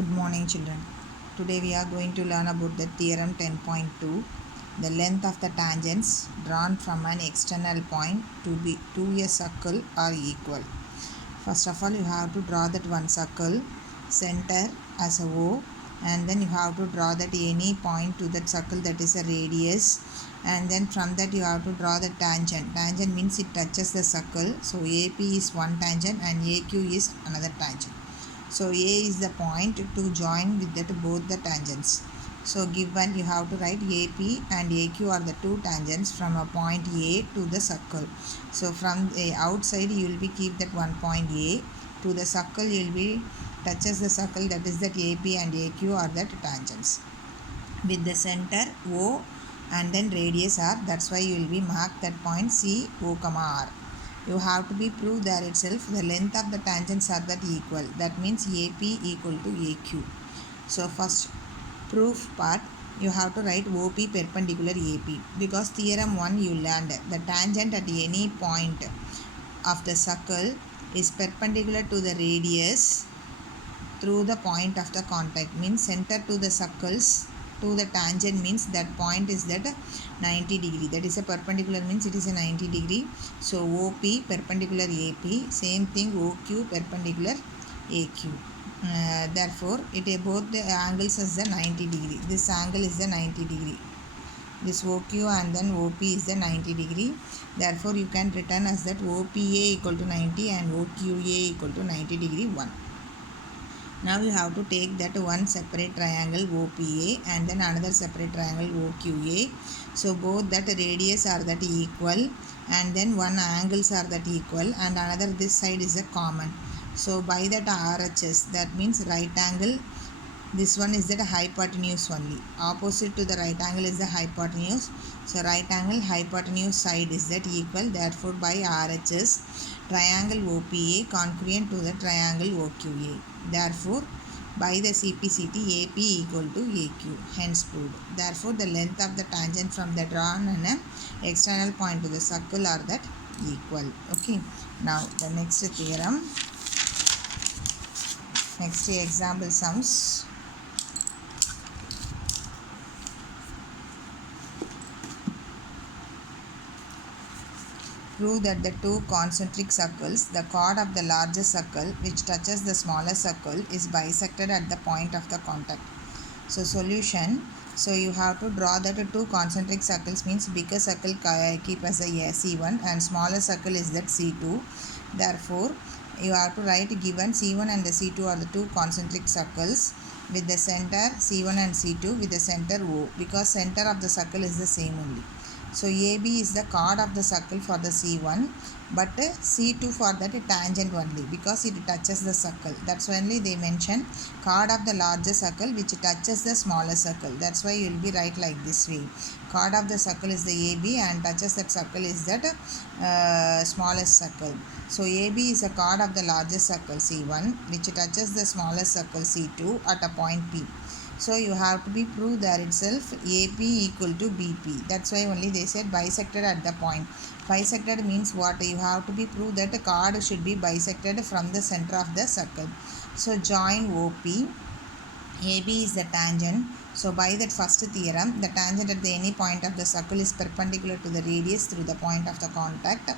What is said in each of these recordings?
Good morning, children. Today we are going to learn about the theorem 10.2. The length of the tangents drawn from an external point to a circle are equal. First of all, you have to draw that one circle, center as a O, and then you have to draw that any point to that circle, that is a radius, and then from that you have to draw the tangent. Tangent means it touches the circle. So AP is one tangent and AQ is another tangent. So A is the point to join with that both the tangents. So given, you have to write AP and AQ are the two tangents from a point A to the circle. So from the outside you will be keep that one point A, to the circle you will be touches the circle, that is that AP and AQ are that tangents with the center O and then radius R. That's why you will be mark that point C O comma R. You have to be proved there itself the length of the tangents are that equal. That means AP equal to AQ. So first proof part, you have to write OP perpendicular AP, because theorem 1 you learned the tangent at any point of the circle is perpendicular to the radius through the point of the contact. Means center to the circles to the tangent means that point is that 90 degree, that is a perpendicular means it is a 90 degree. So OP perpendicular AP, same thing OQ perpendicular AQ. Therefore it both the angles is the 90 degree. This angle is the 90 degree, this OQ and then OP is the 90 degree. Therefore you can return as that OPA equal to 90 and OQA equal to 90 degree 1. Now you have to take that one separate triangle OPA and then another separate triangle OQA. So both that radius are that equal and then one angles are that equal and another this side is a common. So by that RHS, that means right angle, this one is that hypotenuse only. Opposite to the right angle is the hypotenuse. So right angle hypotenuse side is that equal. Therefore by RHS, triangle OPA congruent to the triangle OQA. Therefore by the CPCT AP equal to AQ. Hence proved. Therefore the length of the tangent from the drawn and an external point to the circle are that equal. Okay. Now the next theorem. Next example sums. Prove that the two concentric circles, the chord of the larger circle which touches the smaller circle is bisected at the point of the contact. So solution, so you have to draw that two concentric circles means bigger circle keep as a C1 and smaller circle is that C2. Therefore you have to write given C1 and the C2 are the two concentric circles with the center C1 and C2 with the center O, because center of the circle is the same only. So AB is the chord of the circle for the C1, but C2 for that tangent only, because it touches the circle. That's why only they mention chord of the larger circle which touches the smaller circle. That's why you will be write like this way. Chord of the circle is the AB and touches that circle is that smallest circle. So AB is a chord of the largest circle C1 which touches the smallest circle C2 at a point P. So you have to be proved there itself AP equal to BP. That's why only they said bisected at the point. Bisected means what? You have to be proved that the chord should be bisected from the center of the circle. So join OP. AB is the tangent. So by that first theorem, the tangent at any point of the circle is perpendicular to the radius through the point of the contact.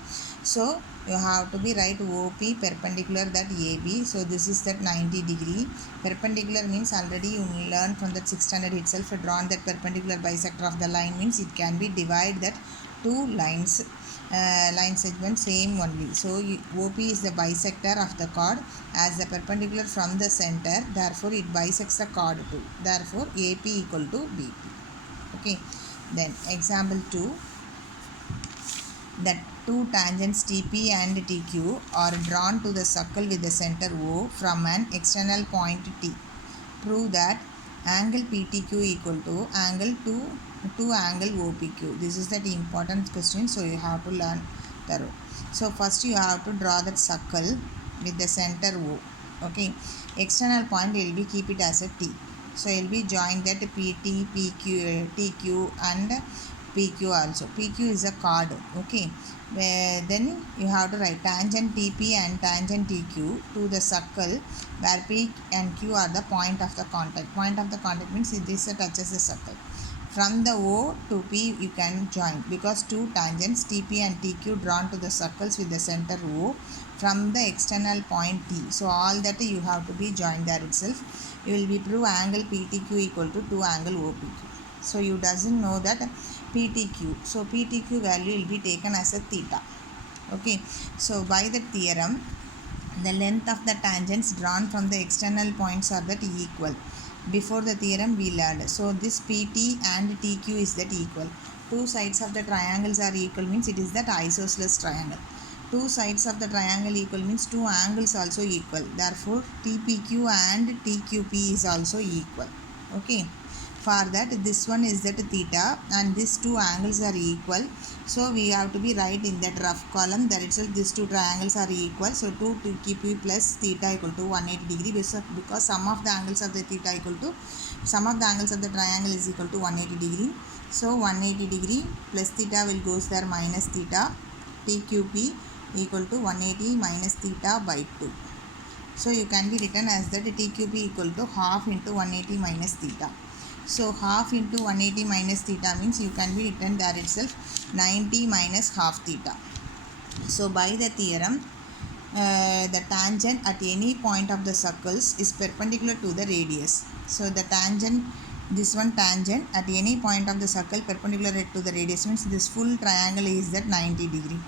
So you have to be write OP perpendicular that AB. So this is that 90 degree. Perpendicular means already you learned from that 6th standard itself, drawn that perpendicular bisector of the line means it can be divide that two lines. Line segment same only. So OP is the bisector of the chord as the perpendicular from the center. Therefore it bisects the chord too. Therefore AP equal to BP. Okay. Then example 2. That two tangents TP and TQ are drawn to the circle with the center O from an external point T. Prove that angle PTQ equal to angle to angle OPQ. This is that important question, so you have to learn thorough. So first you have to draw that circle with the center O. Okay, external point will be keep it as a T. So it will be join that PT, PQ, TQ and PQ also. PQ is a chord. Okay, then you have to write tangent TP and tangent TQ to the circle where P and Q are the point of the contact. Point of the contact means this touches the circle. From the O to P you can join because two tangents TP and TQ drawn to the circles with the center O from the external point T. So all that you have to be joined there itself. You will be prove angle PTQ equal to 2 angle OPQ. So you doesn't know that PTQ. So PTQ value will be taken as a theta. Okay. So by the theorem, the length of the tangents drawn from the external points are that equal. Before the theorem we learned. So this PT and TQ is that equal. Two sides of the triangles are equal means it is that isosceles triangle. Two sides of the triangle equal means two angles also equal. Therefore TPQ and TQP is also equal. Okay. For that this one is that theta and these two angles are equal. So we have to be right in that rough column that itself these two triangles are equal. So 2 TQP plus theta equal to 180 degree because sum of the angles of the theta equal to sum of the angles of the triangle is equal to 180 degree. So 180 degree plus theta will goes there minus theta. TQP equal to 180 minus theta by 2. So you can be written as that TQP equal to half into 180 minus theta. So half into 180 minus theta means you can be written there itself 90 minus half theta. So by the theorem, the tangent at any point of the circles is perpendicular to the radius. So the tangent, this one tangent at any point of the circle perpendicular to the radius means this full triangle is that 90 degree.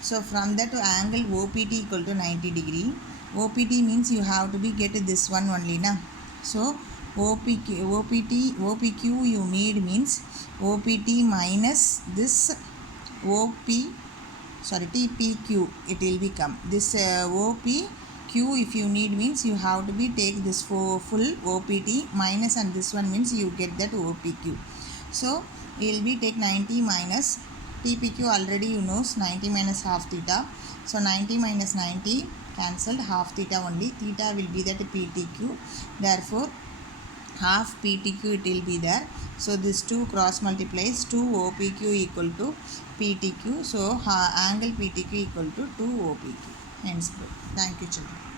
So from that to angle OPT equal to 90 degree. OPT means you have to be get this one only na. So OPQ you need means OPT minus this TPQ it will become this OPQ if you need means you have to be take this full OPT minus and this one means you get that OPQ. So you will be take 90 minus TPQ already you know 90 minus half theta. So 90 minus 90 cancelled, half theta only. Theta will be that PTQ. Therefore half PTQ it will be there. So this 2 cross multiplies 2 OPQ equal to PTQ. So angle PTQ equal to 2 OPQ. Hence good. Thank you children.